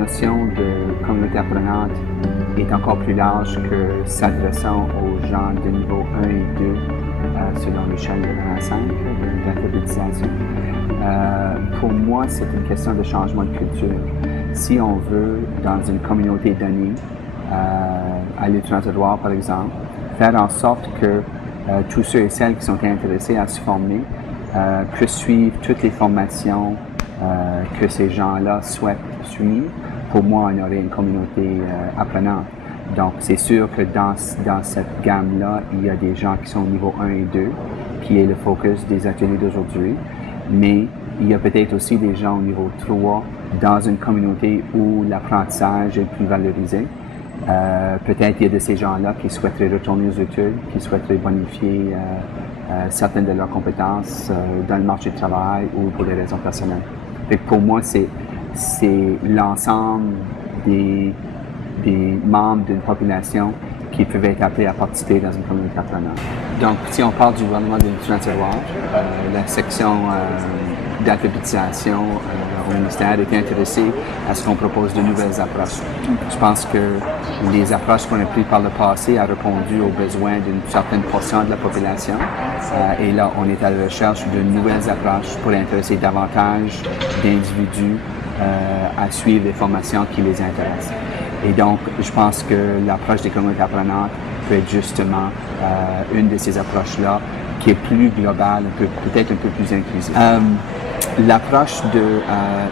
notion de communauté apprenante est encore plus large que s'adressant aux gens de niveau 1 et 2 selon l'échelle de la 5 d'alphabétisation. Pour moi, c'est une question de changement de culture. Si on veut, dans une communauté donnée, à l'Étrange-Édouard par exemple, faire en sorte que tous ceux et celles qui sont intéressés à se former puissent suivre toutes les formations que ces gens-là souhaitent suivre, pour moi, on aurait une communauté apprenante. Donc, c'est sûr que dans cette gamme-là, il y a des gens qui sont au niveau 1 et 2, qui est le focus des ateliers d'aujourd'hui, mais il y a peut-être aussi des gens au niveau 3 dans une communauté où l'apprentissage est plus valorisé. Peut-être il y a de ces gens-là qui souhaiteraient retourner aux études, qui souhaiteraient bonifier certaines de leurs compétences dans le marché du travail ou pour des raisons personnelles. Fait que pour moi, c'est l'ensemble des membres d'une population qui peuvent être appelés à participer dans une communauté apprenante. Donc, si on parle du gouvernement de l'Étrange-Édouard, la section d'alphabétisation au ministère est intéressée à ce qu'on propose de nouvelles approches. Je pense que les approches qu'on a prises par le passé ont répondu aux besoins d'une certaine portion de la population. Et là, on est à la recherche de nouvelles approches pour intéresser davantage d'individus à suivre les formations qui les intéressent. Et donc, je pense que l'approche des communautés apprenantes peut être justement une de ces approches-là qui est plus globale, peut-être un peu plus inclusive. L'approche de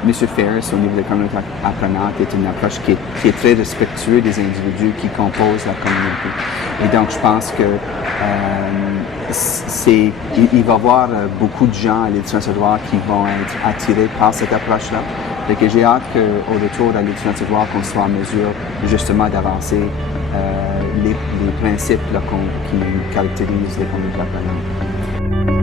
M. Ferris au niveau des communautés apprenantes est une approche qui est très respectueuse des individus qui composent la communauté. Et donc, je pense que il va y avoir beaucoup de gens à l'Étrange-Édouard qui vont être attirés par cette approche-là. Et que j'ai hâte qu'au retour à l'Étrange-Édouard, qu'on soit en mesure justement d'avancer les principes là, qui caractérisent les communautés apprenantes.